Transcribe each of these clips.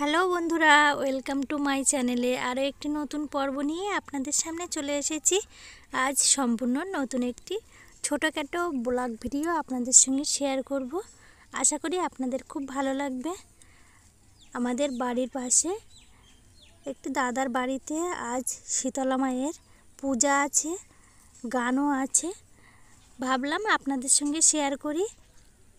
Hello বন্ধুরা, welcome to my চ্যানেলে আরও একটি নতুন পর্ব নিয়ে আপনাদের সামনে চলে এসেছি। আজ সম্পূর্ণ নতুন একটি ছোটোখাটো ব্লগ ভিডিও আপনাদের সঙ্গে শেয়ার করব। আশা করি আপনাদের খুব ভালো লাগবে। আমাদের বাড়ির পাশে একটি দাদার বাড়িতে আজ শীতলা মায়ের পূজা আছে, গানও আছে। ভাবলাম আপনাদের সঙ্গে শেয়ার করি।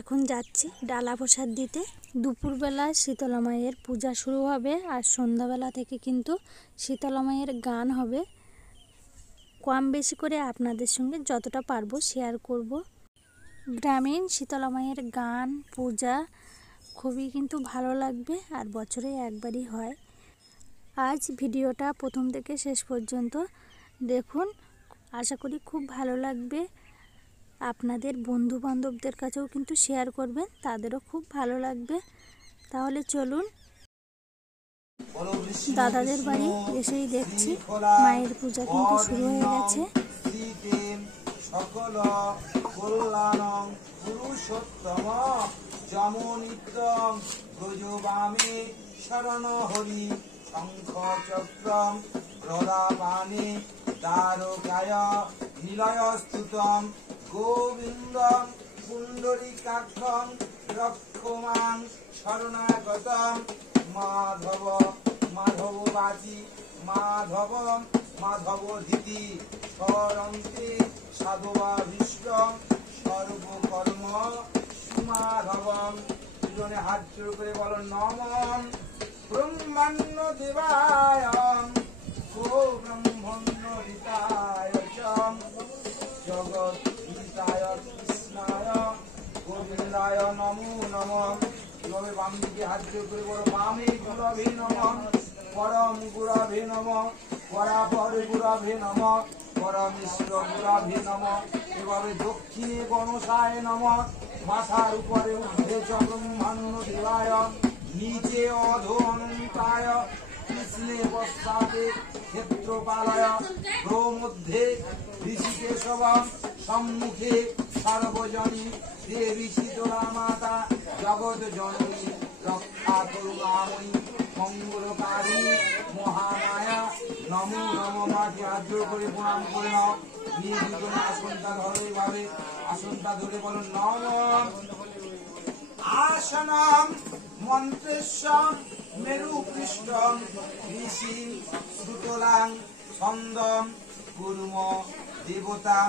এখন যাচ্ছি ডালা প্রসাদ দিতে। দুপুরবেলা শীতলা মায়ের পূজা শুরু হবে আর সন্ধ্যাবেলা থেকে কিন্তু শীতলা মায়ের গান হবে। কম বেশি করে আপনাদের সঙ্গে যতটা পারবো শেয়ার করব। গ্রামীণ শীতলা মায়ের গান পূজা খুবই কিন্তু ভালো লাগবে আর বছরে একবারই হয়। আজ ভিডিওটা প্রথম থেকে শেষ পর্যন্ত দেখুন, আশা করি খুব ভালো লাগবে। আপনাদের বন্ধু বান্ধবদের কাছেও কিন্তু শেয়ার করবেন, তাদেরও খুব ভালো লাগবে। তাহলে চলুন, দাদাদের বাড়ি এসেই দেখছি মায়ের পূজা কিন্তু শুরু হয়ে গেছে। সকল কল্যাণং পুরুষোত্তম যমনিত্যং ব্রজবামে শরণ হরি শঙ্খ চক্রম প্রদাপানে দ্বারকায় নিলয়স্তুতম গোবিন্দম পুণ্ডরীকাক্ষং রক্ষমাং শরণাগতম মাধব মাধববাচি মাধবম মাধবধীতি স্মরন্তে সাধবাভীষ্টং সর্বকর্ম সুমাধবম। দুজনে হাত জোড় করে বলো নমঃ ব্রহ্মাণ্য দেবায় গো ব্রহ্মণ্য হিতায় জগৎ হিতায় কৃষ্ণায় গোবিন্দায় নমো নমঃ। এভাবে বাম দিকে হাত জোড় করে বলো বামে গুরবে নমঃ পরম গুরবে নমঃ পরাপর গুরবে নমঃ পরমেশ্বর গুরবে নমঃ। এভাবে দক্ষিণে গণসায় নমঃ মাথার উপরে ঊর্ধ্বে চ ব্রহ্মাণ্য দেবায় নিচে অধো অনন্তায় কৃষ্ণে পশ্চাতে ক্ষেত্রপালায় প্রমধ্যে ঋষিকেশবম সম্মুখে সার্বজনী দেবী শীতলা মাতা জগৎ জননী রক্ষা করুণাময়ী মঙ্গলকারী মহামায়া নমো নমঃ। মাকে আদ্র করে প্রণাম করে নাও। নিয়ে দুজনে আসনটা ধরো, এইভাবে আসনটা ধরে বলো নমঃ আসনম মন্ত্রেশ্বম মেরুপৃষ্ঠম ঋষি সুতলাং ছন্দম কুর্ম দেবতাং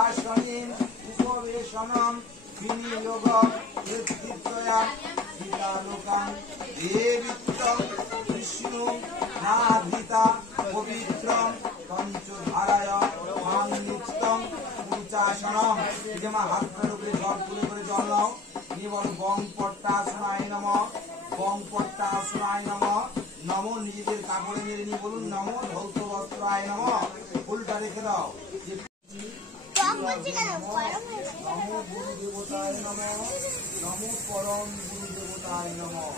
আসনেন উপবেশনম বিনিয়োগ কৃত্তিত্বয়া গীতালোকাং দেবিত্বং বিষ্ণু নাধিতা পবিত্রং পঞ্চধারায় মান্নিত্যং পূজাসনম। যেমন হাতটার উপরে জল তুলে করে জল নাও। নিয়ে বলো বং পট্টাসনায় নমঃ বং পট্টাসনায় নমঃ নমঃ। নিজেদের কাপড়ে মেরে নিয়ে বলুন নমঃ ধৌত বস্ত্রায় নমঃ। ফুলটা রেখে দাও। নমো গুরু দেবতায় নমঃ নমো পরম গুরু দেবতায় নমঃ।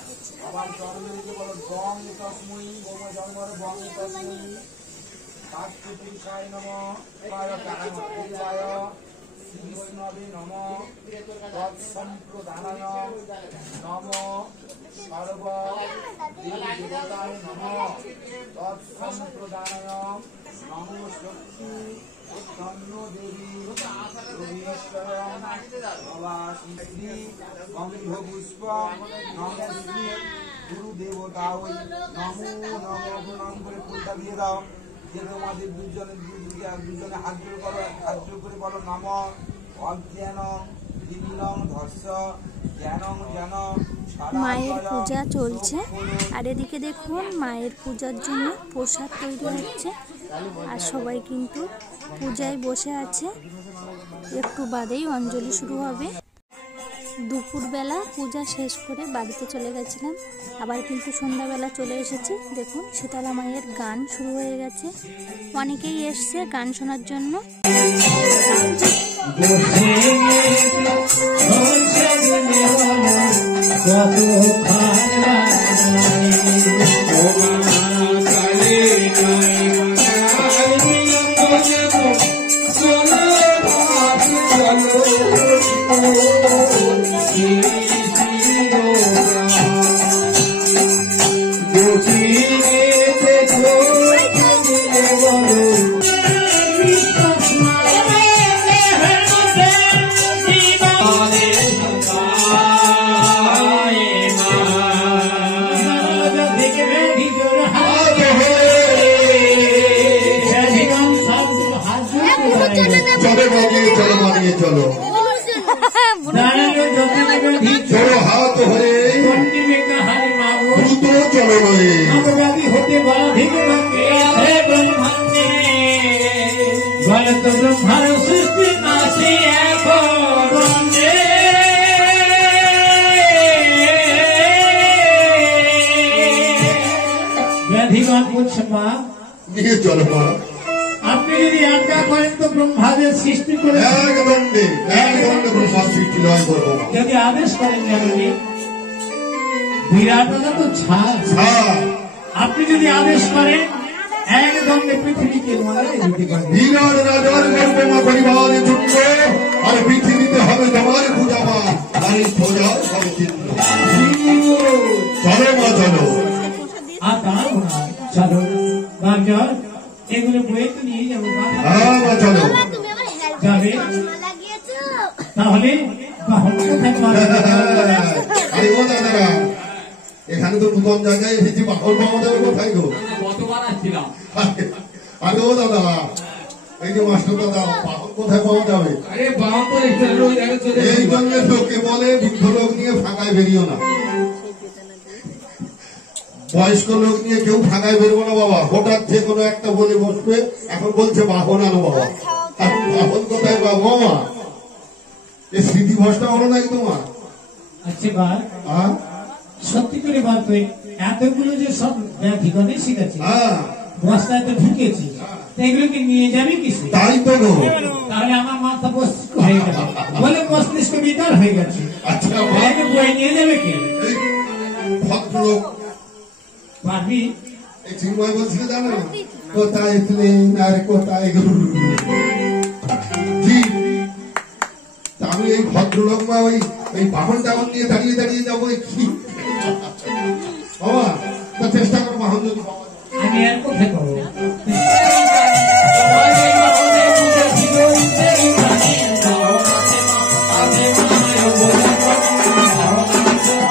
আবার চরণে রেখে বলো বং তস্মৈ গোম জন্মর বং তস্মৈ কার্তিপুরুষায় নমঃ দেবায় বিষ্ণবে নমঃ তৎসম্প্রদানায় নমঃ সর্ব দেবী দেবতায় নমঃ তৎসম্প্রদানায় নমো শক্তি তন্ন দেবী রবীশ্বরম নবাশ্রী গন্ধপুষ্প নমো শ্রী গুরু দেবতা ওই নমো নমঃ। প্রণাম করে ফুলটা দিয়ে দাও। যে তোমাদের দুজনে হাত জোড় করো, হাত জোড় করে বলো নমঃ অজ্ঞানং দিনং ধর্ষ জ্ঞানং জ্ঞান। মায়ের পূজা চলছে আর এদিকে দেখুন মায়ের পূজার জন্য প্রসাদ তৈরি হচ্ছে আর সবাই কিন্তু পূজায় বসে আছে। একটু বাদেই অঞ্জলি শুরু হবে। দুপুরবেলা পূজা শেষ করে বাড়িতে চলে গেছিলাম, আবার কিন্তু সন্ধ্যাবেলা চলে এসেছি। দেখুন শীতলা মায়ের গান শুরু হয়ে গেছে, অনেকেই এসছে গান শোনার জন্য। তো চলো নয় নবব্যাধি হতে বাধিক বাকে আছে ব্রহ্মাণ্ডে গলত ব্রহ্মার সৃষ্টি নাশি এখন বন্দে ব্যাধিমান বলছে মা নিয়ে চলো মা আপনি যদি আজ্ঞা করেন তো ব্রহ্মাদের সৃষ্টি করে একদণ্ডে ব্রহ্মা সৃষ্টি নয় করবো যদি আদেশ করেন জানি বিরাটতা তো ছাড় আপনি যদি আদেশ করেন একদণ্ডে পৃথিবীকে মারাই দিতে পারেন বিরাট রাজার গর্বমা পরিবারের জন্য আর পৃথিবীতে হবে তোমার পূজামা আর এই পূজার হবে চিহ্ন চলো মা চলো আর তার চলো বাজার এগুলো বয়ে তো নিয়ে যাবো হ্যাঁ মা চলো যাবে তাহলে বাহন কোথায় মারা আরে ও দাদারা এখানে তো নতুন জায়গায় এসেছি বাহন পাওয়া যাবে কোথায় গো গতবার আসছিলাম আরে ও দাদা এই যে মাস্টার দাদা বাহন কোথায় পাওয়া যাবে আরে বাবা তো এক্সট্রা ওই জায়গায় চলে এই জন্য লোকে বলে বৃদ্ধ লোক নিয়ে ফাঁকায় বেরিও না বয়স্ক লোক নিয়ে কেউ ফাঁকায় বেরবো না বাবা হঠাৎ যে কোনো একটা বলে বসবে এখন বলছে বাহন আনো বাবা আর বাহন কোথায় পাবো মা এই স্মৃতি ভ্রষ্টা হলো নাকি তোমার আচ্ছা বার হ্যাঁ সত্যি করে বার তো এতগুলো যে সব ব্যাধিগণে শিখেছে হ্যাঁ বস্তায় তো ঢুকেছি তা এগুলোকে নিয়ে যাবে কিসে তাই তো গো তাহলে আমার মাথা মস্তিষ্ক হয়ে গেল বলে মস্তিষ্ক বিকার হয়ে গেছে আচ্ছা মা, ব্যাগে বয়ে নিয়ে যাবে কে এই ভদ্রলোক পারবি এই চিন্ময় বলছিল জানো কোথায় প্লেন আর কোথায় জি তা আমি এই ভদ্রলোক মা ওই বাহন টাহন নিয়ে দাঁড়িয়ে দাঁড়িয়ে যাবো কি বাবা তা চেষ্টা করো বাহন যদি পাওয়া যায়। আমি আর কোথায় পাবো আরতি হয়ে যায় আরতি করার পর আবার শুরু করো।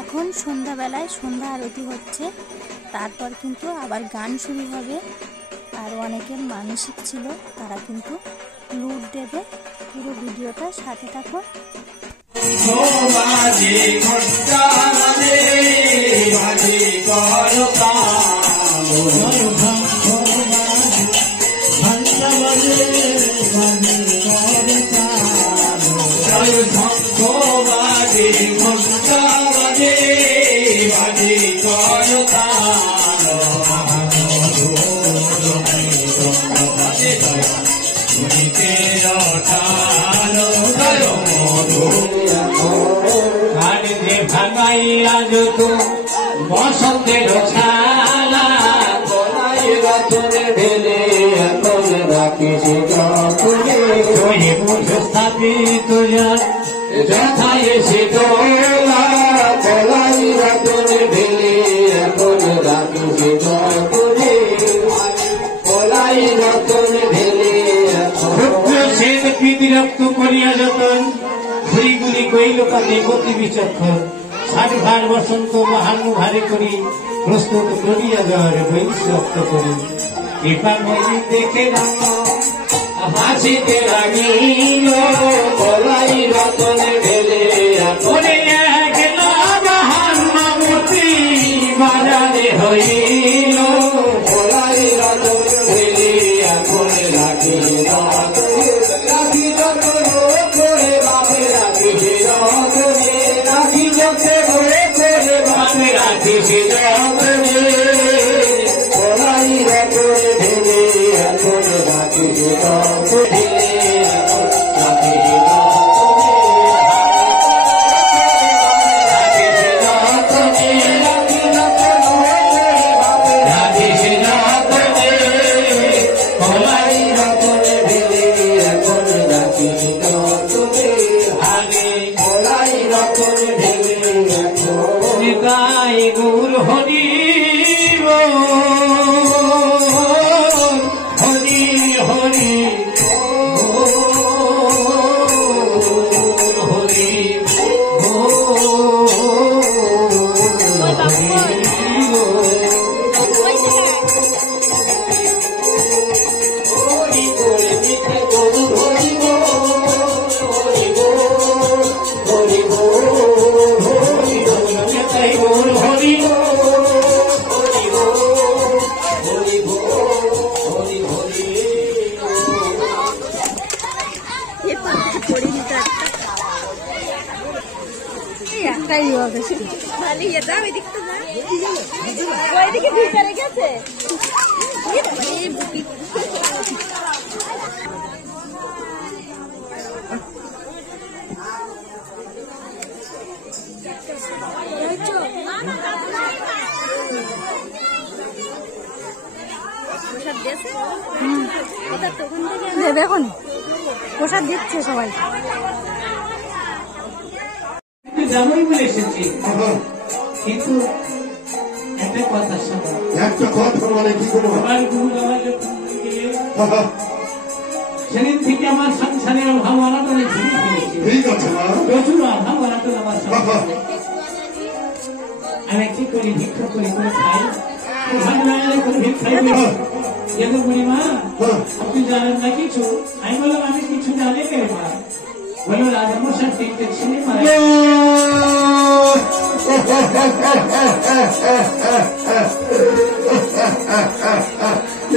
এখন সন্ধ্যাবেলায় সন্ধ্যা আরতি হচ্ছে, তারপর কিন্তু আবার গান শুরু হবে। আর অনেকের মানসিক ছিল, তারা কিন্তু লুট দেবে। পুরো ভিডিওটা সাথে থাকুন। বসন্তের ছালা গলায় রতনে ঢেলে এখন রাখিস তুই মুঠে স্থাপিত যথায় এসে দোলা গলায় রতনে ঢেলে এখন রাখিস গলায় রতনে ঢেলে সেন বিরক্ত করিয়া যতন ঘুরি কইল কাতে গতি বিচক্ষণ ষাট ভার বসন্ত মহানু ভারে করি প্রস্তুত করিয়া যাওয়ার বৈশক্ত করি কৃপাময়ী দেখে হাসিতে লাগিল গলাই রতনে ঢেলে পরে গেল মহান মামতি বাজারে হইল গলাই রতনে ঢেলে এখন রাখিল গৌর হরি হরি হরি একটাই হবে খালি এটা আমি দেখতে না ওইদিকে ভিতরে গেছে দেখুন প্রসাদ দিচ্ছে সবাই যাবই বলে এসেছি, কিন্তু একটা কথা শোনো। একটা কথা মানে কি করবো? আমার গুরু বাবা যখন গেলেন, সেদিন থেকে আমার সংসারের অভাব অনাটনে ঘুরে ফেলেছে। ঠিক আছে মা, প্রচুর অভাব অনাটন আমার সংসারে। আমি কি করি, ভিক্ষা করি করে খাই, ভালো লাগে করে ভিক্ষাই করি। যেহেতু বুড়িমা আপনি জানেন না কিছু, আমি বললাম আমি কিছু জানি কে মা? বললো রাজামশাই 3টে ছেলে মারা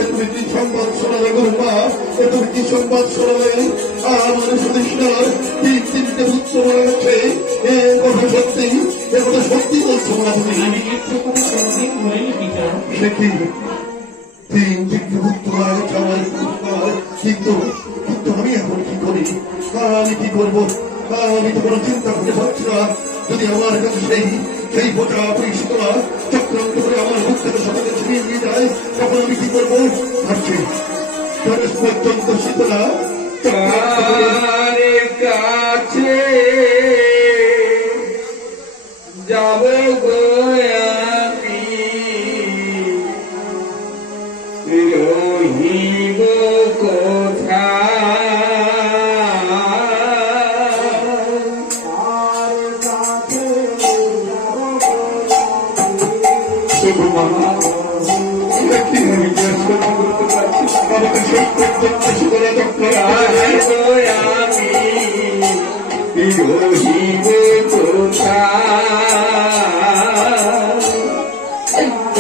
তুমি কি সংবাদ শোনালে গো মা? তুমি কি সংবাদ শোনালে? আমার সুদেশনার 3টে পুত্র মনে গেছে। এ কথা সত্যি, এ কথা সত্যি বলছো না তুমি? আমি একটু করে কোনোদিন বলিনি বিচার। সে কি 3টে পুত্র মারা গেছে আমার সুদেশনার, কিন্তু আমি এখন কি করি? আমি কি করবো? আমি তো কোনো চিন্তা করে পাচ্ছি না। যদি আমার কাছে সেই বোঝা পরিষ্কার চক্রান্ত করে আমার মুখ থেকে সবাইকে ছিনিয়ে নিয়ে যায়, তখন আমি কি করবো ভাবছি। পর্যন্ত শীতলা কাছে যাব গো আমি, রহিব কোথায়?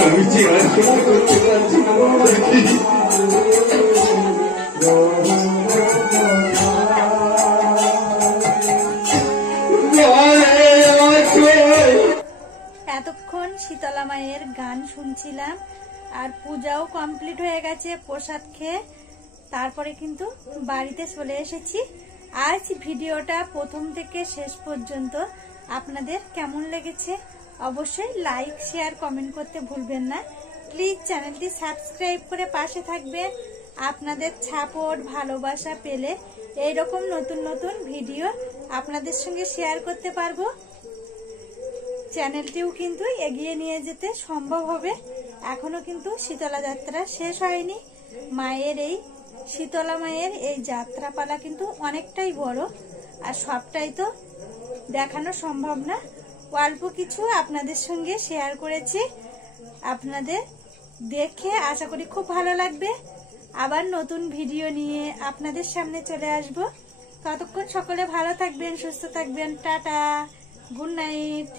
আমি চেয়ার করতে পারছি না। এতক্ষণ শীতলা মায়ের গান শুনছিলাম, আর পূজাও কমপ্লিট হয়ে গেছে প্রসাদ খেয়ে। তারপরে কিন্তু বাড়িতে চলে এসেছি। আজ ভিডিওটা প্রথম থেকে শেষ পর্যন্ত আপনাদের কেমন লেগেছে অবশ্যই লাইক শেয়ার কমেন্ট করতে ভুলবেন না। প্লিজ চ্যানেলটি সাবস্ক্রাইব করে পাশে থাকবেন। আপনাদের সাপোর্ট ভালোবাসা পেলে এইরকম নতুন নতুন ভিডিও আপনাদের সঙ্গে শেয়ার করতে পারবো। চ্যানেলটিও কিন্তু এগিয়ে নিয়ে যেতে সম্ভব হবে। এখনো কিন্তু শীতলা যাত্রা শেষ হয়নি। মায়ের এই শীতলা মায়ের এই যাত্রাপালা কিন্তু অনেকটাই বড়, আর সবটাই তো দেখানো সম্ভব না। অল্প কিছু আপনাদের সঙ্গে শেয়ার করেছি, আপনাদের দেখে আশা করি খুব ভালো লাগবে। আবার নতুন ভিডিও নিয়ে আপনাদের সামনে চলে আসব। ততক্ষণ সকলে ভালো থাকবেন, সুস্থ থাকবেন। Tata, good night.